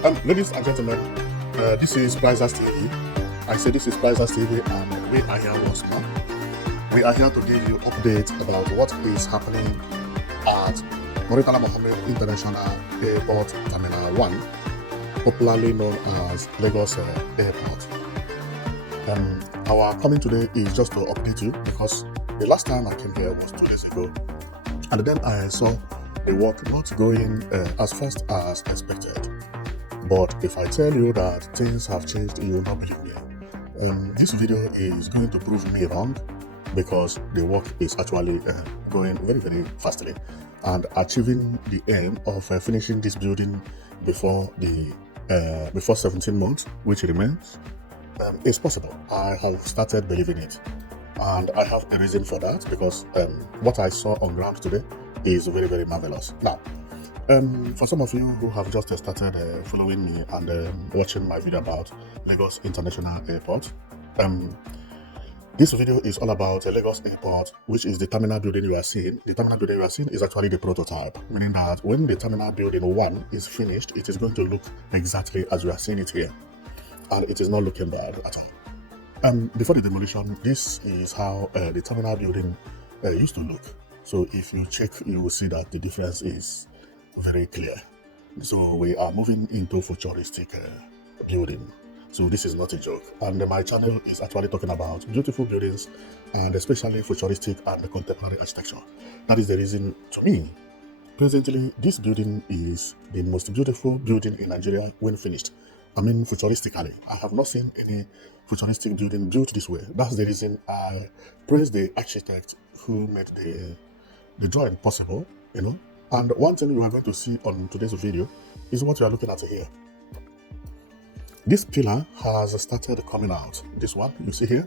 Ladies and gentlemen, this is Prizers TV. I say this is Prizers TV, and we are here once more. We are here to give you updates about what is happening at Murtala Muhammed International Airport Terminal 1, popularly known as Lagos Airport. Our coming today is just to update you because the last time I came here was 2 days ago, and then I saw the work not going as fast as expected. But if I tell you that things have changed, you will not believe me. This video is going to prove me wrong because the work is actually going very, very fastly and achieving the aim of finishing this building before 17 months, which remains, is possible. I have started believing it, and I have a reason for that because what I saw on ground today is very, very marvelous. Now, for some of you who have just started following me and watching my video about Lagos International Airport, this video is all about Lagos Airport, which is the terminal building you are seeing. The terminal building you are seeing is actually the prototype, meaning that when the terminal building 1 is finished, it is going to look exactly as you are seeing it here, and it is not looking bad at all. Before the demolition, this is how the terminal building used to look. So if you check, you will see that the difference is very clear. So we are moving into futuristic building. So this is not a joke, and my channel is actually talking about beautiful buildings and especially futuristic and contemporary architecture. That is the reason, to me, presently this building is the most beautiful building in Nigeria when finished. I mean, futuristically, I have not seen any futuristic building built this way. That's the reason I praise the architect who made the drawing possible, you know. And one thing you are going to see on today's video is what you are looking at here. This pillar has started coming out. This one you see here,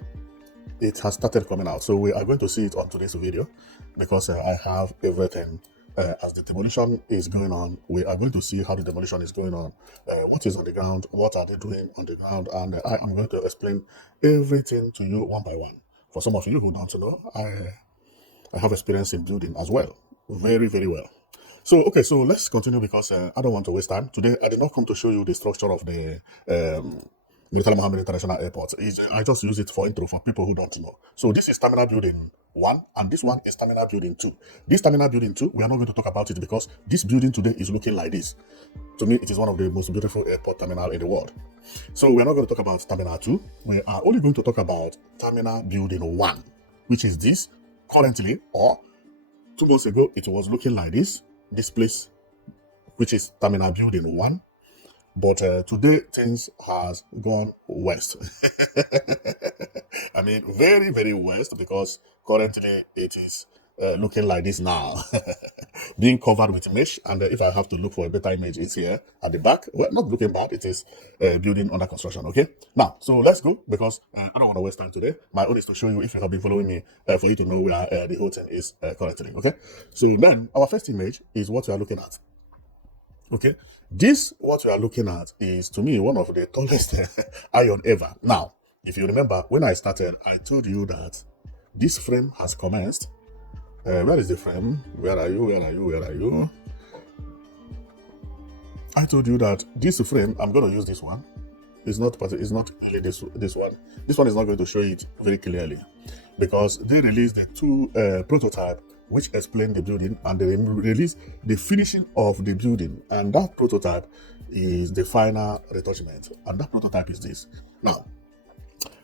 it has started coming out. So we are going to see it on today's video because I have everything. As the demolition is going on, we are going to see how the demolition is going on, what is on the ground, what are they doing on the ground, and I am going to explain everything to you one by one. For some of you who don't know, I have experience in building as well, very, very well. So, okay, so let's continue because I don't want to waste time. Today, I did not come to show you the structure of the Murtala Muhammed International Airport. I just use it for intro for people who don't know. So this is Terminal Building 1, and this one is Terminal Building 2. This Terminal Building 2, we are not going to talk about it because this building today is looking like this. To me, it is one of the most beautiful airport terminal in the world. So we are not going to talk about Terminal 2. We are only going to talk about Terminal Building 1, which is this currently, or 2 months ago, it was looking like this place, which is Terminal Building 1, but today things has gone west. I mean, very, very west, because currently it is looking like this now, being covered with mesh. And if I have to look for a better image, it's here at the back. Well, not looking bad, it is building under construction. Okay, now, so let's go because I don't want to waste time today. My own is to show you, if you have been following me, for you to know where the whole thing is currently. Okay, so then our first image is what we are looking at. Okay, this what we are looking at is, to me, one of the tallest iron ever. Now, if you remember, when I started, I told you that this frame has commenced. Where is the frame? Where are you? Where are you? Where are you? I told you that this frame, I'm going to use this one. It's not really this one. This one is not going to show it very clearly because they released the 2 prototype which explain the building, and they release the finishing of the building, and that prototype is the final retouchment, and that prototype is this. Now,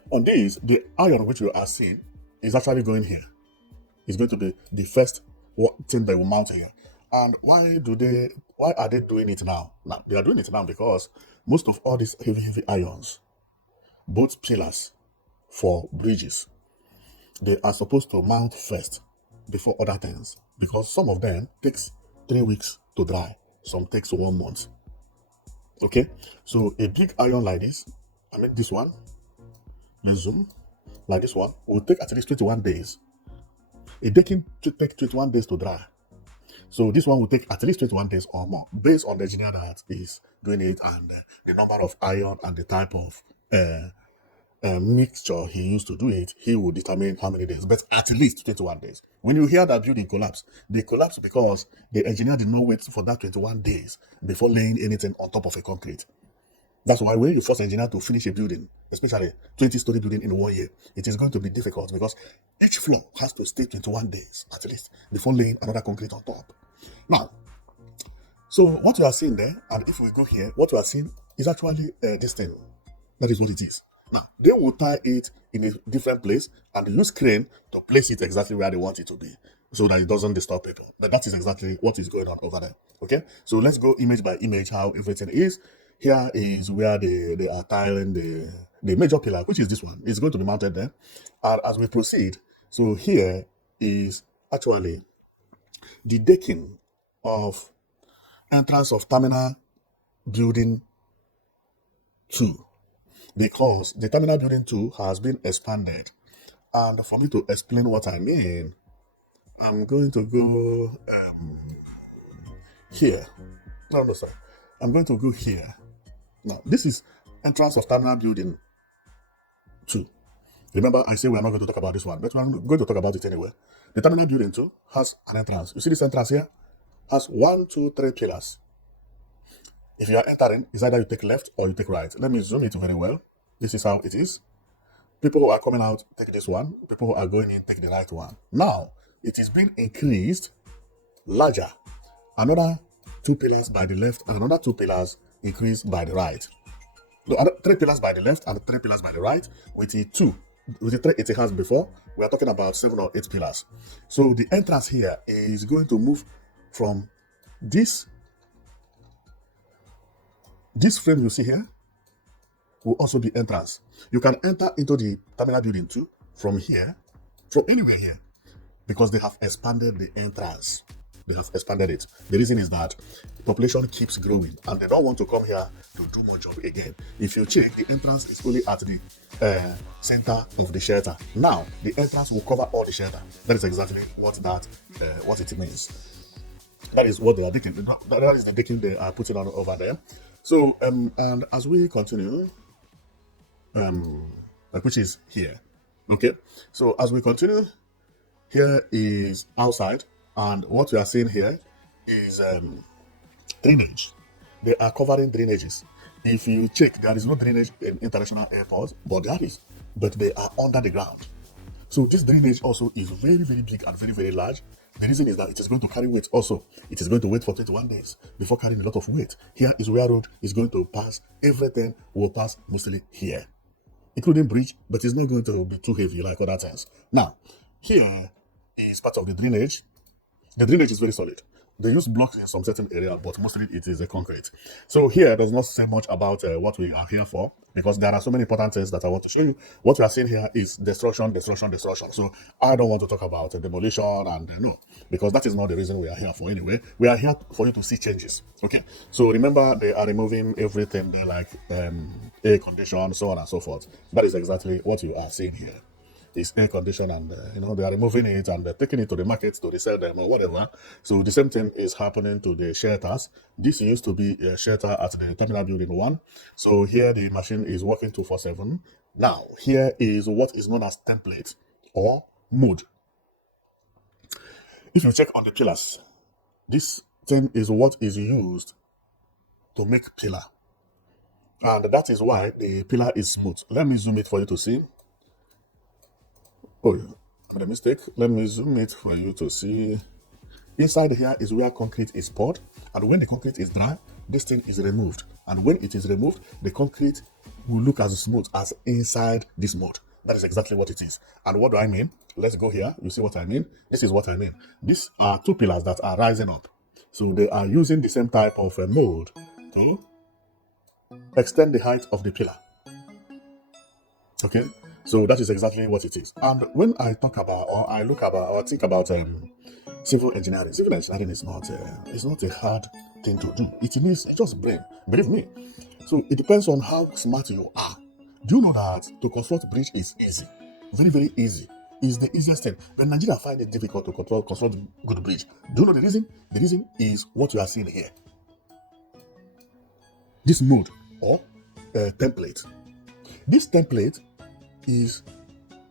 on this, the iron which you are seeing is actually going here. It's going to be the first thing they will mount here. And why are they doing it now? Now, they are doing it now because most of all these heavy irons, both pillars for bridges, they are supposed to mount first before other things, because some of them takes 3 weeks to dry, some takes 1 month. Okay, so a big iron like this, I mean this one, let's zoom, like this one, will take at least 21 days. A decking to take 21 days to dry. So this one will take at least 21 days or more, based on the engineer that is doing it and the number of iron and the type of mixture he used to do it. He will determine how many days, but at least 21 days. When you hear that building collapse, they collapse because the engineer did not wait for that 21 days before laying anything on top of a concrete. That's why when you force an engineer to finish a building, especially 20-story building in 1 year, it is going to be difficult because each floor has to stay 21 days at least before laying another concrete on top. Now, so what you are seeing there, and if we go here, what you are seeing is actually this thing. That is what it is. Now, they will tie it in a different place and use crane to place it exactly where they want it to be so that it doesn't disturb people. But that is exactly what is going on over there. Okay, so let's go image by image how everything is. Here is where they are tiling the major pillar, which is this one. It's going to be mounted there. And as we proceed, so here is actually the decking of entrance of terminal building 2, because the terminal building 2 has been expanded. And for me to explain what I mean, I'm going to go here. No, sorry. I'm going to go here. Now, this is entrance of terminal building 2. Remember, I said we're not going to talk about this one, but we're going to talk about it anyway. The terminal building 2 has an entrance. You see this entrance here? Has 1, 2, 3 pillars. If you are entering, it's either you take left or you take right. Let me zoom it very well. This is how it is. People who are coming out take this one. People who are going in take the right one. Now, it is being increased larger. Another 2 pillars by the left and another 2 pillars increased by the right. No, 3 pillars by the left and 3 pillars by the right. With the 3 it has before, we are talking about 7 or 8 pillars. So the entrance here is going to move from this frame you see here will also be entrance. You can enter into the terminal building 2 from here, from anywhere here, because they have expanded the entrance. They have expanded it. The reason is that the population keeps growing and they don't want to come here to do more job again. If you check, the entrance is only at the center of the shelter. Now, the entrance will cover all the shelter. That is exactly what it means. That is what they are decking. That is the decking they are putting on over there. So, and as we continue, which is here, okay. So as we continue, here is outside, and what we are seeing here is drainage. They are covering drainages. If you check, there is no drainage in international airports, but there is. But they are under the ground. So this drainage also is very, very big and very, very large. The reason is that it is going to carry weight also. It is going to wait for 21 days before carrying a lot of weight. Here is where road is going to pass. Everything will pass mostly here, including bridge, but it's not going to be too heavy like other things. Now, here is part of the drainage. The drainage is very solid. They use blocks in some certain area, but mostly it is a concrete. So here does not say much about what we are here for, because there are so many important things that I want to show you. What we are seeing here is destruction. So I don't want to talk about demolition and no, because that is not the reason we are here for anyway. We are here for you to see changes. Okay. So remember, they are removing everything there, like air condition, so on and so forth. That is exactly what you are seeing here. Is air conditioned, and they are removing it and taking it to the market to resell them or whatever. So the same thing is happening to the shelters. This used to be a shelter at the terminal building 1. So here the machine is working 24/7. Now here is what is known as template or mood. If you check on the pillars, this thing is what is used to make pillar, and that is why the pillar is smooth. Let me zoom it for you to see. Oh, I made a mistake. Let me zoom it for you to see. Inside here is where concrete is poured, and when the concrete is dry, this thing is removed. And when it is removed, the concrete will look as smooth as inside this mold. That is exactly what it is. And what do I mean? Let's go here. You see what I mean? This is what I mean. These are 2 pillars that are rising up. So they are using the same type of mold to extend the height of the pillar. Okay? So that is exactly what it is. And when I talk about, or I look about, or think about civil engineering is not a hard thing to do. It needs just brain, believe me. So it depends on how smart you are. Do you know that to construct bridge is easy? Very, very easy. It's the easiest thing. But Nigeria find it difficult to construct good bridge. Do you know the reason? The reason is what you are seeing here. This mold or template. This template is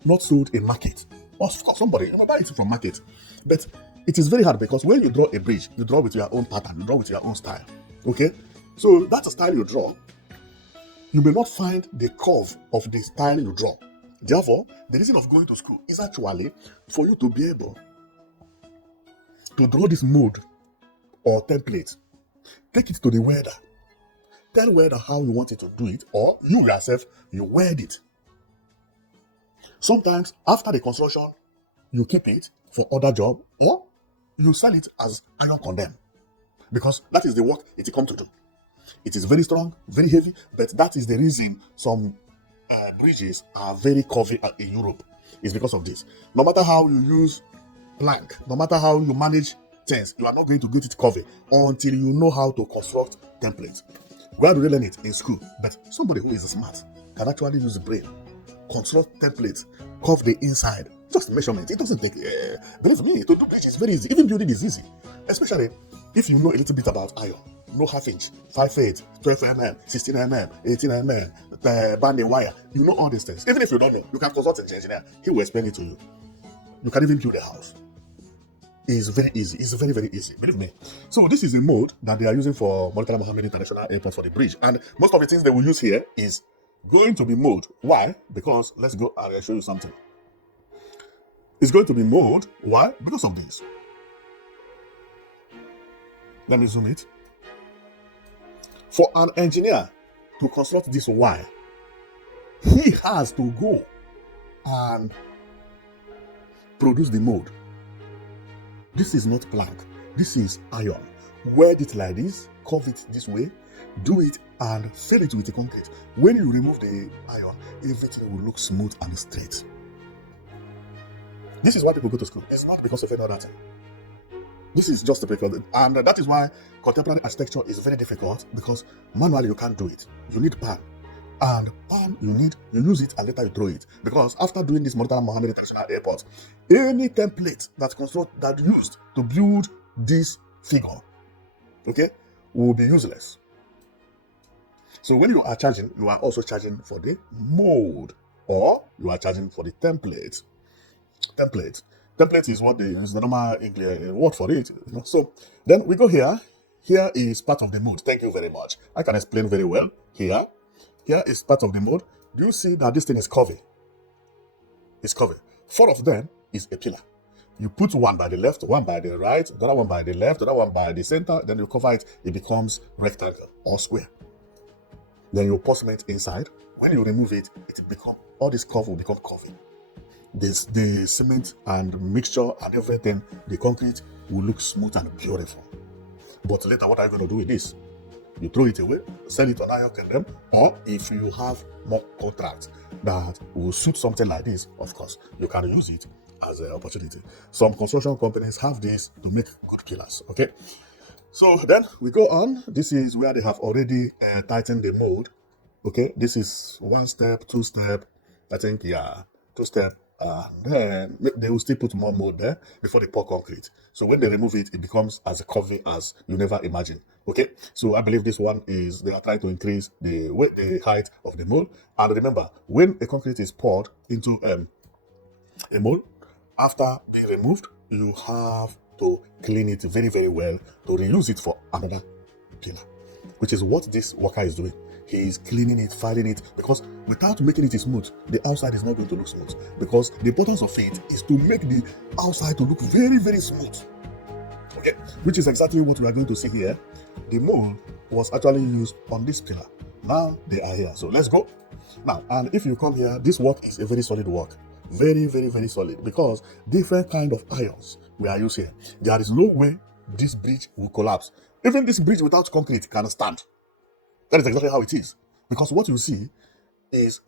not sold in market. Of course, somebody might buy it from market, but it is very hard because when you draw a bridge, you draw with your own pattern, you draw with your own style. Okay, so that's a style you draw. you may not find the curve of the style you draw. Therefore, the reason of going to school is actually for you to be able to draw this mold or template. Take it to the welder. Tell welder how you want it to do it, or you yourself, you weld it. Sometimes after the construction, you keep it for other job, or you sell it as iron condemn, because that is the work it comes to do. It is very strong, very heavy, but that is the reason some bridges are very curvy in Europe. It's because of this. No matter how you use plank, no matter how you manage things, you are not going to get it curvy until you know how to construct templates. We have to learn it in school, but somebody who is smart can actually use the brain, construct templates, curve the inside, just measurement. It doesn't take, believe me, to do bridge is very easy. Even building is easy, especially if you know a little bit about iron. No half inch, 5/8, 12 mm, 16 mm, 18 mm, banding wire. You know all these things. Even if you don't know, you can consult an engineer. He will explain it to you. You can even build a house. It's very easy. It's very, very easy. Believe me. So this is a mode that they are using for Murtala Muhammed International Airport for the bridge. And most of the things they will use here is going to be mode. Why? Because let's go and I'll show you something. It's going to be mode. Why? Because of this. Let me zoom it. For an engineer to construct this wire, he has to go and produce the mold. This is not plank. This is iron. Weld it like this, curve it this way, do it and fill it with the concrete. When you remove the iron, everything will look smooth and straight. This is why people go to school. It's not because of any other thing. This is just a because, and that is why contemporary architecture is very difficult, because manually you can't do it. You need pan, and pan you use it and later you throw it. Because after doing this Murtala Muhammed International Airport, any template that used to build this figure, okay, will be useless. So when you are charging, you are also charging for the mold, or you are charging for the template. Template is what is the normal English word for it. So then we go here. Here is part of the mold. Thank you very much. I can explain very well. Here is part of the mold. Do you see that this thing is curvy? It's curvy. 4 of them is a pillar. You put one by the left, one by the right, the other one by the left, the other one by the center. Then you cover it. It becomes rectangle or square. Then you pour cement inside. When you remove it, all this curve will become curvy. The cement and mixture and everything, the concrete will look smooth and beautiful. But later, what are you going to do with this? You throw it away, sell it on iron condemn, or if you have more contracts that will suit something like this, of course, you can use it as an opportunity. Some construction companies have this to make good pillars, okay? So then we go on. This is where they have already tightened the mold, okay? This is 1 step, 2 step, I think, 2 step. Then they will still put more mold there before they pour concrete. So when they remove it, it becomes as curvy as you never imagined. Okay, so I believe this one is they are trying to increase the weight, the height of the mold. And remember, when a concrete is poured into a mold, after being removed, you have to clean it very, very well to reuse it for another pillar, which is what this worker is doing. He is cleaning it, filing it, because without making it smooth, the outside is not going to look smooth. Because the importance of it is to make the outside to look very, very smooth. Okay, which is exactly what we are going to see here. The mold was actually used on this pillar. Now they are here. So let's go. Now, and if you come here, this work is a very solid work. Very, very, very solid, because different kind of irons we are used here. There is no way this bridge will collapse. Even this bridge without concrete can stand. That is exactly how it is. Because what you see is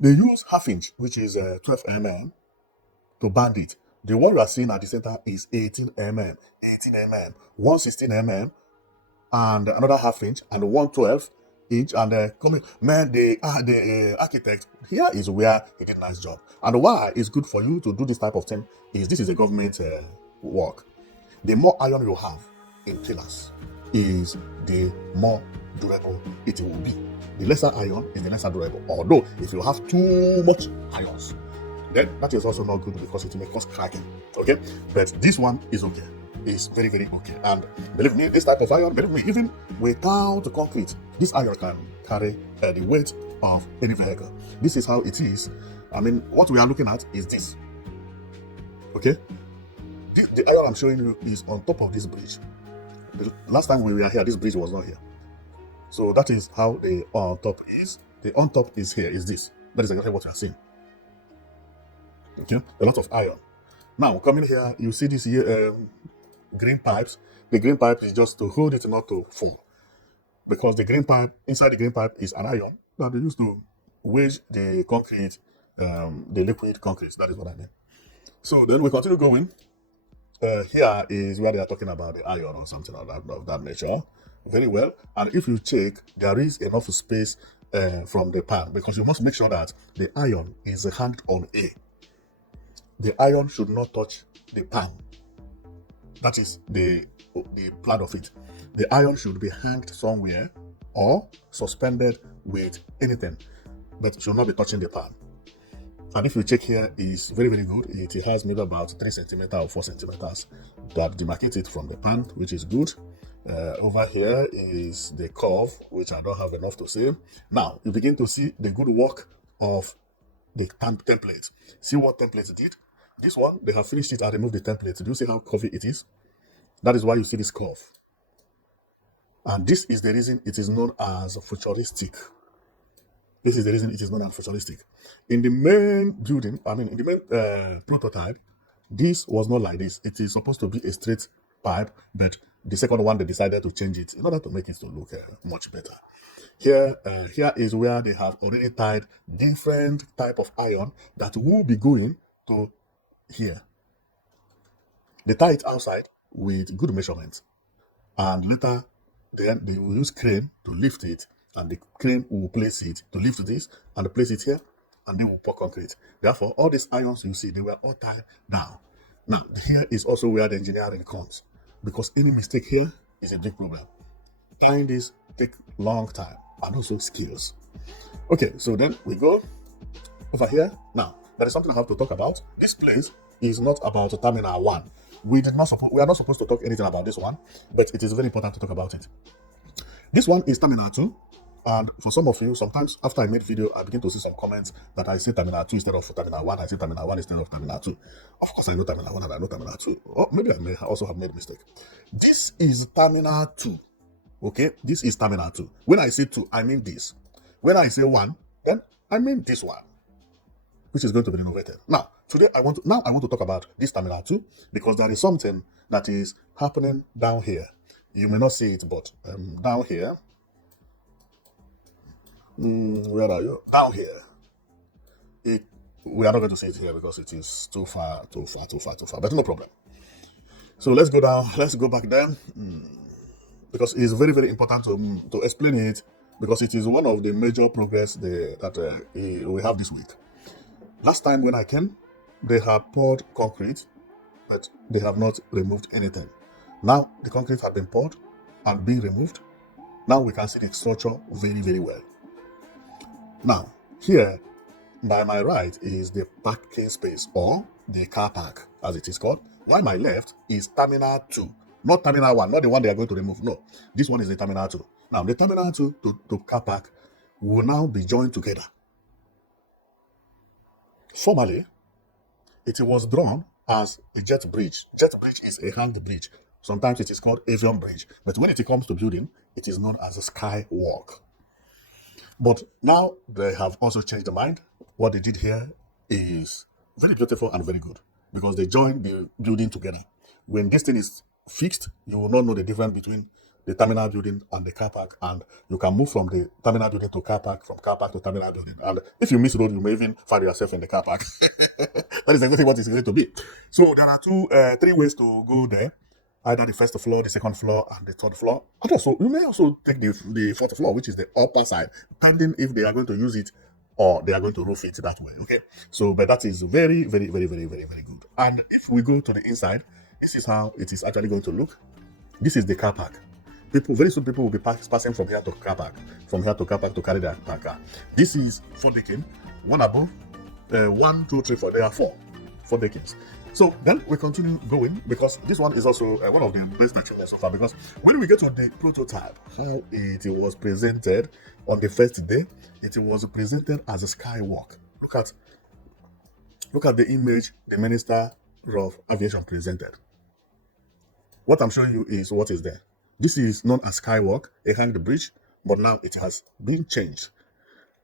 they use half inch, which is 12 mm, to band it. The one you are seeing at the center is 18 mm, 18 mm, 116 mm, and another half inch, and 112 inch. And the architect here is where he did a nice job. And why it's good for you to do this type of thing is this is a government work. The more iron you have in pillars is the more durable it will be. The lesser iron is the lesser durable. Although if you have too much irons, then that is also not good because it may cause cracking. Okay, but this one is okay. It's very, very okay. And believe me, this type of iron, believe me, even without the concrete, this iron carry the weight of any vehicle. This is how it is. I mean, what we are looking at is this. Okay? The iron I'm showing you is on top of this bridge. The last time we were here, this bridge was not here. So that is how the on top is. The on top is here, is this. That is exactly what you are seeing. Okay? A lot of iron. Now, coming here, you see this here, green pipes. The green pipe is just to hold it not to fall. Because the green pipe, inside the green pipe is an iron that they use to wedge the concrete, the liquid concrete. That is what I mean. So then we continue going. Here is where they are talking about the iron or something of that nature. Very well. And if you check, there is enough space from the pan, because you must make sure that the iron is hanged on A. The iron should not touch the pan. That is the plan of it. The iron should be hanged somewhere or suspended with anything, but it should not be touching the pan. And if you check here, it's very, very good. It has maybe about 3 centimeters or 4 centimeters that demarcate it from the pan, which is good. Over here is the curve, which I don't have enough to say. Now, you begin to see the good work of the template. See what template it did? This one, they have finished it and removed the template. Do you see how curvy it is? That is why you see this curve. And this is the reason it is known as futuristic. This is the reason it is known as futuristic. In the main building, I mean, in the main prototype, this was not like this. It is supposed to be a straight pipe, but the second one, they decided to change it in order to make it to look much better. Here is where they have already tied different type of iron that will be going to here. They tie it outside with good measurements, and later then they will use crane to lift it, and the crane will place it to lift this and place it here, and they will pour concrete. Therefore, all these irons you see, they were all tied down. Now, here is also where the engineering comes, because any mistake here is a big problem. Tying this take long time and also skills. Okay, so then we go over here. Now, there is something I have to talk about. This place is not about Terminal 1. We are not supposed to talk anything about this one, but it is very important to talk about it. This one is Terminal 2, and for some of you, sometimes after I made video, I begin to see some comments that I say Terminal 2 instead of Terminal 1. I say Terminal 1 instead of Terminal 2. Of course, I know Terminal 1 and I know Terminal 2. Or maybe I may also have made a mistake. This is Terminal 2. Okay, this is Terminal 2. When I say 2, I mean this. When I say 1, then I mean this one, which is going to be renovated. Now, today I want to talk about this Terminal 2, because there is something that is happening down here. You may not see it, but down here, where are you? Down here. We are not going to see it here because it is too far. But no problem. So let's go down. Let's go back there, because it is very, very important to explain it, because it is one of the major progress that we have this week. Last time when I came, they had poured concrete, but they have not removed anything. Now the concrete had been poured and being removed. Now we can see the structure very, very well. Now, here by my right is the parking space, or the car park as it is called, while my left is Terminal 2. Not Terminal 1, not the one they are going to remove. No, this one is the Terminal 2. Now, the Terminal 2 to car park will now be joined together. Formerly, it was drawn as a jet bridge. Jet bridge is a hanged bridge. Sometimes it is called avian bridge. But when it comes to building, it is known as a skywalk. But now they have also changed their mind. What they did here is very beautiful and very good, because they join the building together. When this thing is fixed, you will not know the difference between the terminal building and the car park, and you can move from the terminal building to car park, from car park to terminal building. And if you miss road, you may even find yourself in the car park. That is exactly what it's going to be. So there are 3 ways to go there. Either the first floor, the second floor, and the third floor. And also, you may also take the fourth floor, which is the upper side, depending if they are going to use it or they are going to roof it that way. Okay. So, but that is very, very, very, very, very, very good. And if we go to the inside, this is how it is actually going to look. This is the car park. Very soon people will be passing from here to car park, from here to car park to carry their car. This is 4 decking, one above, 1, 2, 3, 4. There are 4 decking. So then we continue going because this one is also one of the best achievements so far. Because when we get to the prototype, how it was presented on the first day, it was presented as a skywalk. Look at the image the Minister of Aviation presented. What I'm showing you is what is there. This is known as Skywalk, a hanged bridge, but now it has been changed.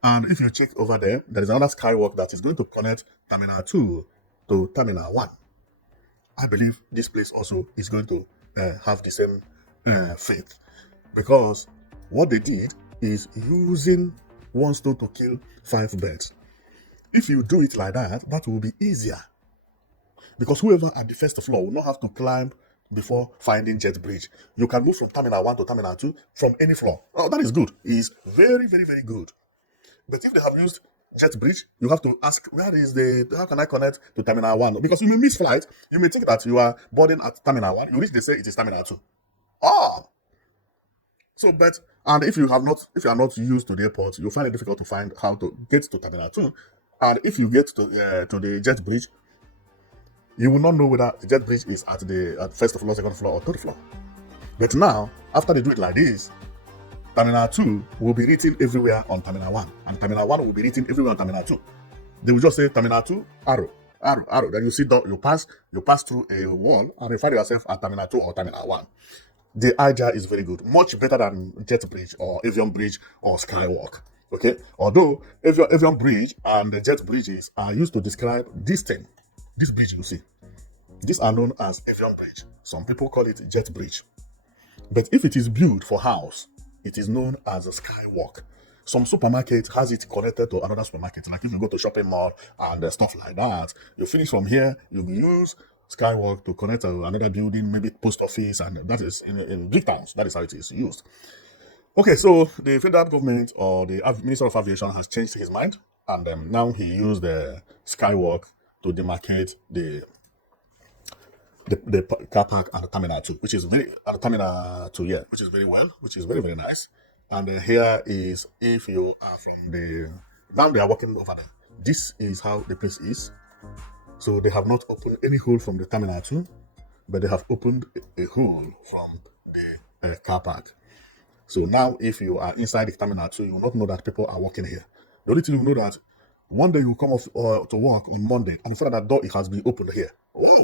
And if you check over there, there is another Skywalk that is going to connect Terminal 2 to Terminal 1. I believe this place also is going to have the same fate, because what they did is using one stone to kill 5 birds. If you do it like that, that will be easier, because whoever at the first floor will not have to climb before finding jet bridge. You can move from Terminal 1 to Terminal 2 from any floor. Oh, that is good. It's very, very, very good. But if they have used jet bridge, you have to ask, how can I connect to Terminal 1? Because you may miss flight. You may think that you are boarding at Terminal 1. You reach, they say it is Terminal 2. And if you are not used to the airport, you find it difficult to find how to get to Terminal 2. And if you get to the jet bridge, you will not know whether the jet bridge is at the first floor, second floor, or third floor. But now, after they do it like this, Terminal 2 will be written everywhere on Terminal 1, and Terminal 1 will be written everywhere on Terminal 2. They will just say Terminal 2, arrow. Then you see you pass through a wall and you find yourself at Terminal 2 or Terminal 1. The idea is very good, much better than jet bridge or avian bridge or skywalk. Okay, although avian bridge and the jet bridges are used to describe this bridge you see. These are known as avian bridge. Some people call it jet bridge. But if it is built for house, it is known as a skywalk. Some supermarket has it connected to another supermarket. Like if you go to shopping mall and stuff like that, you finish from here, you use skywalk to connect to another building, maybe post office, and that is in big towns. That is how it is used. Okay, so the federal government or the Minister of Aviation has changed his mind, and now he used the skywalk to demarcate the car park and the Terminal 2, which is very which is very well, which is very, very nice. And here is, if you are from now they are working over there. This is how the place is. So they have not opened any hole from the Terminal 2, but they have opened a hole from the car park. So now if you are inside the Terminal 2, you will not know that people are working here. The only thing you know that one day you come off to work on Monday and you find that door it has been opened here. Oh,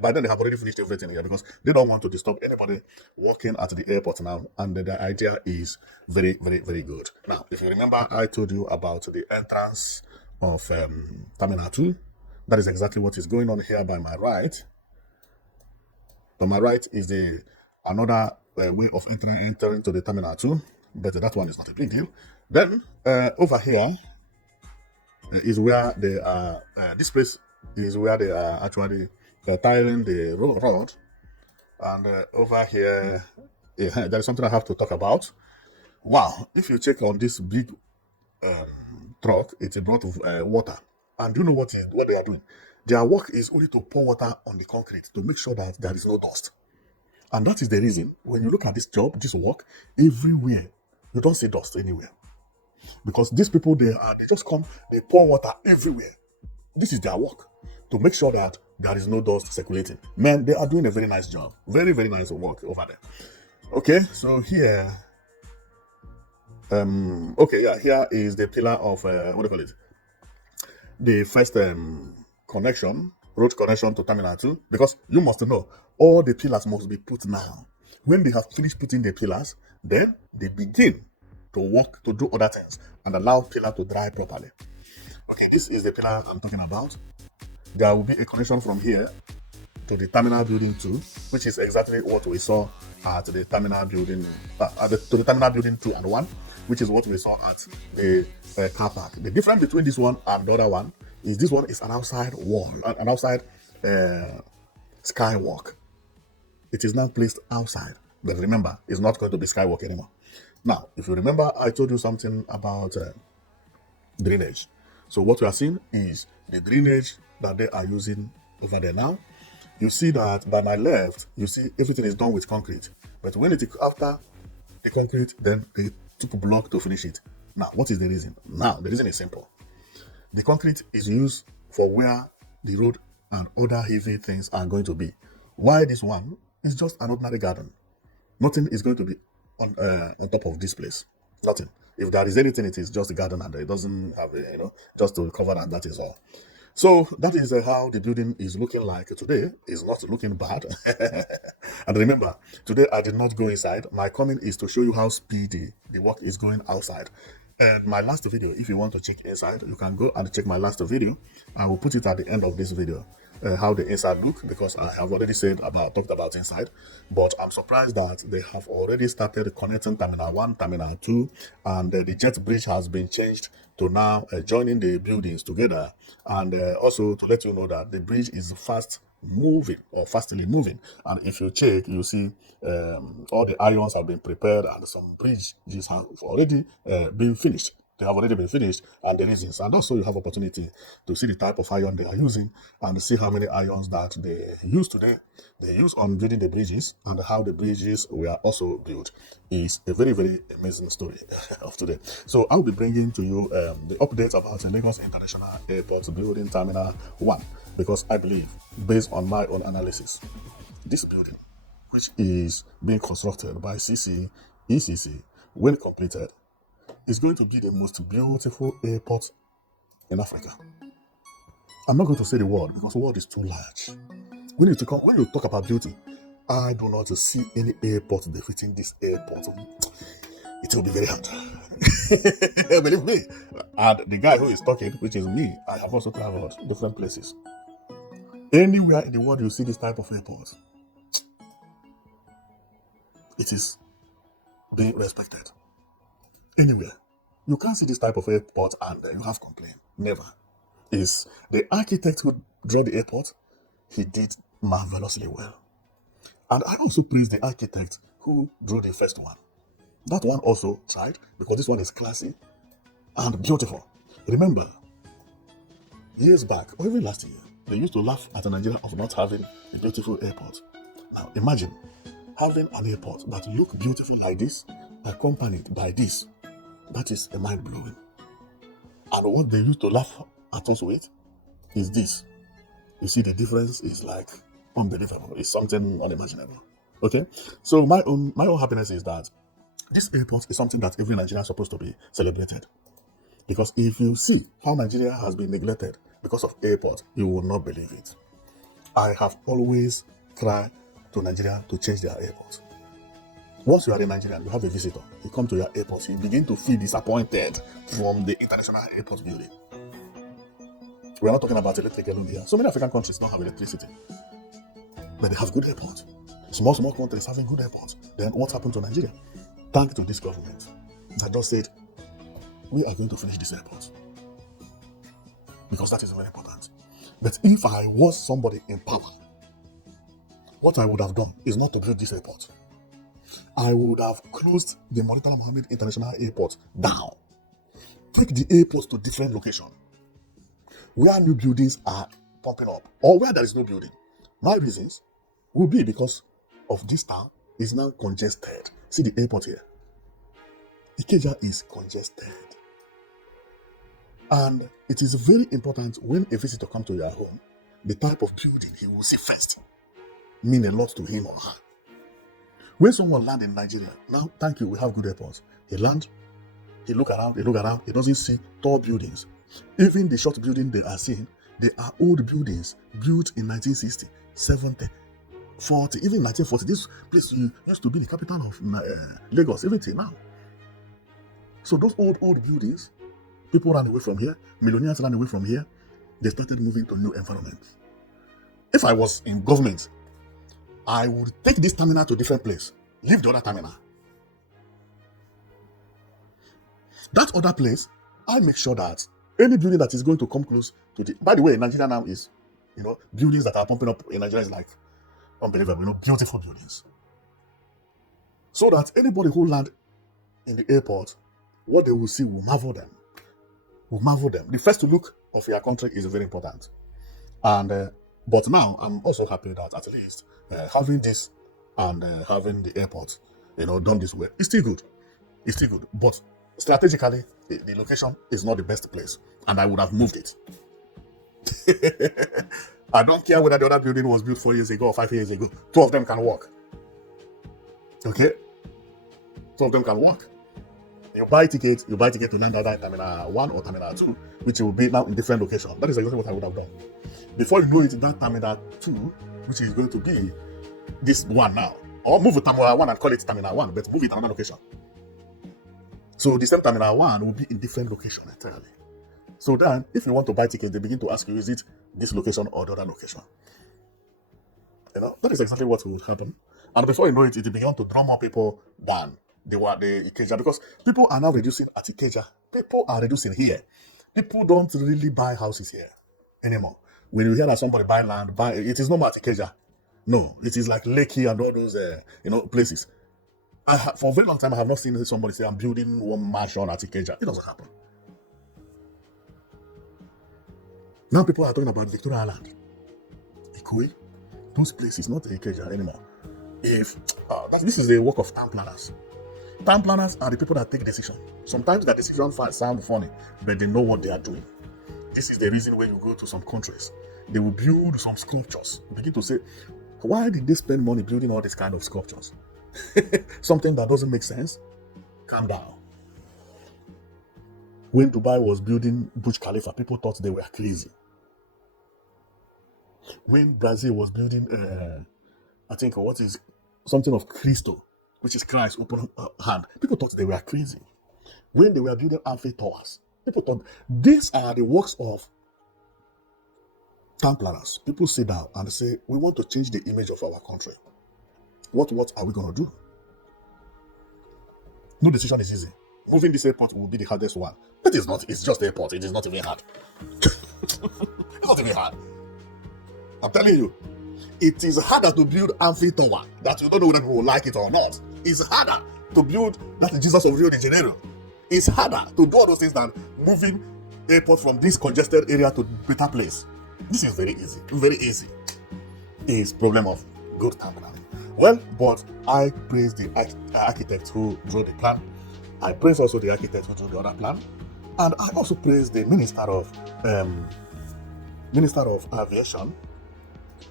by then they have already finished everything here, because they don't want to disturb anybody working at the airport now, and the idea is very, very, very good. Now, if you remember, I told you about the entrance of Terminal 2. That is exactly what is going on here by my right. By my right is another way of entering to the Terminal 2, but that one is not a big deal. Then over here is where they are. This place is where they are actually tiling the road. And over here, there is something I have to talk about. Wow, if you check on this big truck, it's a lot of water. And do you know what they are doing? Their work is only to pour water on the concrete to make sure that there is no dust. And that is the reason, when you look at this job, this work, everywhere, you don't see dust anywhere. Because these people, they just come, they pour water everywhere. This is their work, to make sure that there is no dust circulating. Man, they are doing a very nice job. Very, very nice work over there. Okay, so here, here is the pillar of, what do you call it? The first road connection to Terminal 2, because you must know, all the pillars must be put now. When they have finished putting the pillars, then they begin to work, to do other things, and allow pillar to dry properly. Okay, this is the pillar I'm talking about. There will be a connection from here to the Terminal Building 2, which is exactly what we saw at the Terminal Building, to the Terminal Building 2 and 1, which is what we saw at the car park. The difference between this one and the other one is this one is an outside wall, an outside skywalk. It is now placed outside, but remember, it's not going to be skywalk anymore. Now, if you remember, I told you something about drainage. So what we are seeing is the drainage that they are using over there now. You see that by my left, you see everything is done with concrete. But when it is after the concrete, then they took a block to finish it. Now, what is the reason? Now, the reason is simple. The concrete is used for where the road and other heavy things are going to be. Why this one is just an ordinary garden. Nothing is going to be on top of this place. Nothing. If there is anything, it is just a garden and it doesn't have, just to cover, and that is all. So that is how the building is looking like today. It's not looking bad. And remember, today I did not go inside. My comment is to show you how speedy the work is going outside. And my last video, if you want to check inside, you can go and check my last video. I will put it at the end of this video. How the inside look, because I have already talked about inside, but I'm surprised that they have already started connecting terminal 1, terminal 2, and the jet bridge has been changed to now joining the buildings together, and also to let you know that the bridge is fastly moving. And if you check, you see all the irons have been prepared and some bridges have already been finished. They have already been finished, and the reasons. And also you have opportunity to see the type of iron they are using and see how many irons that they use today. They use on building the bridges, and how the bridges were also built is a very, very amazing story of today. So I'll be bringing to you the updates about the Lagos International Airport Building Terminal 1, because I believe, based on my own analysis, this building, which is being constructed by ECC, when completed, is going to be the most beautiful airport in Africa. I'm not going to say the word because the word is too large. When you talk about beauty, I do not see any airport defeating this airport. It will be very hard. Believe me. And the guy who is talking, which is me, I have also traveled different places. Anywhere in the world you see this type of airport, it is being respected. Anywhere. You can't see this type of airport and you have complaint. Never. Is the architect who drew the airport, he did marvelously well. And I also praise the architect who drew the first one. That one also tried, because this one is classy and beautiful. Remember, years back, or even last year, they used to laugh at Nigeria of not having a beautiful airport. Now imagine having an airport that look beautiful like this, accompanied by this. That is a mind-blowing. And what they used to laugh at us with is this. You see, the difference is like unbelievable. It's something unimaginable. Okay? So my own happiness is that this airport is something that every Nigerian is supposed to be celebrated. Because if you see how Nigeria has been neglected because of airport, you will not believe it. I have always tried to Nigeria to change their airport. Once you are in Nigeria, you have a visitor, he comes to your airport, you begin to feel disappointed from the international airport building. We're not talking about electric alone here. So many African countries don't have electricity, but they have good airports. Small countries having good airports. Then what happened to Nigeria? Thanks to this government that just said, we are going to finish this airport. Because that is very important. But if I was somebody in power, what I would have done is not to build this airport. I would have closed the Murtala Muhammed International Airport down. Take the airport to different locations where new buildings are popping up, or where there is no building. My reasons will be because of this town is now congested. See the airport here. Ikeja is congested. And it is very important when a visitor comes to your home, the type of building he will see first mean a lot to him or her. When someone lands in Nigeria, now, thank you, we have good airports. He lands, he look around, he doesn't see tall buildings. Even the short building they are seeing, they are old buildings built in 1960, 70, 40, even 1940. This place used to be the capital of Lagos, even till now. So those old buildings, people ran away from here, millionaires ran away from here, they started moving to new environments. If I was in government, I would take this terminal to a different place, leave the other terminal. That other place, I make sure that any building that is going to come close to the... By the way, Nigeria now is, buildings that are pumping up in Nigeria is like unbelievable, beautiful buildings. So that anybody who land in the airport, what they will see will marvel them. The first look of your country is very important. And but now I'm also happy that at least having this and having the airport, done this way, it's still good. But strategically, the location is not the best place, and I would have moved it. I don't care whether the other building was built 4 years ago or 5 years ago. Two of them can work. Okay? Two of them can work. You buy tickets to land either in Terminal 1 or Terminal 2, which will be now in different location. That is exactly what I would have done. Before you know it, that Terminal 2, which is going to be this one now, or move to Terminal 1 and call it Terminal 1, but move it to another location. So the same Terminal 1 will be in different location entirely. So then, if you want to buy tickets, they begin to ask you, is it this location or the other location? That is exactly what will happen. And before you know it, it began to draw more people than they were the Ikeja, because people are now reducing at Ikeja. People are reducing here. People don't really buy houses here anymore. When you hear that somebody buy land, it is not at Ikeja. No, it is like Lekki and all those places. For a very long time, I have not seen somebody say, I'm building one mansion at Ikeja. It doesn't happen. Now people are talking about Victoria Island, Ikoyi, those places, not Ikeja anymore. This is the work of town planners. Town planners are the people that take decisions. Sometimes their decisions sound funny, but they know what they are doing. This is the reason when you go to some countries, they will build some sculptures. Begin to say, why did they spend money building all these kind of sculptures? Something that doesn't make sense. Calm down. When Dubai was building Burj Khalifa, people thought they were crazy. When Brazil was building, I think, what is something of Cristo, which is Christ open hand, people thought they were crazy. When they were building Eiffel Towers, people thought these are the works of town planners. People sit down and say, we want to change the image of our country. What are we going to do? No decision is easy. Moving this airport will be the hardest one. It is not. It's just the airport. It is not even hard. It's not even hard. I'm telling you. It is harder to build Eiffel Tower that you don't know whether people will like it or not. It's harder to build that Jesus of Rio de Janeiro. It's harder to do all those things than moving airport from this congested area to better place. This is very easy. Very easy. It's problem of good town planning. Well, but I praise the architect who drew the plan. I praise also the architect who drew the other plan. And I also praise the Minister of Aviation,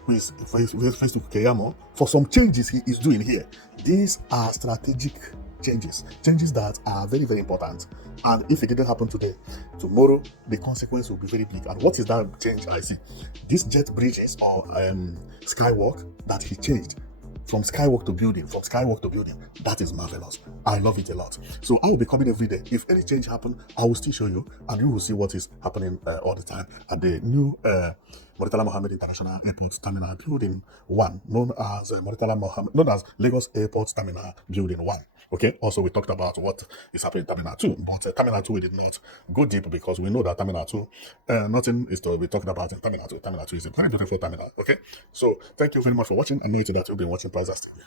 who is Facebook Keyamo, for some changes he is doing here. These are strategic changes that are very, very important. And if it didn't happen today, tomorrow the consequence will be very big. And what is that change I see? These jet bridges or Skywalk that he changed from Skywalk to building, that is marvelous. I love it a lot. So I will be coming every day. If any change happens, I will still show you, and you will see what is happening all the time at the new Murtala Muhammed International Airport Terminal Building 1, known as Lagos Airport Terminal Building 1. Okay, also we talked about what is happening in Terminal 2, but Terminal 2 we did not go deep because we know that Terminal 2, nothing is to be talked about in Terminal 2. Terminal 2 is a very beautiful terminal. Okay, so thank you very much for watching. I know that you've been watching Price TV.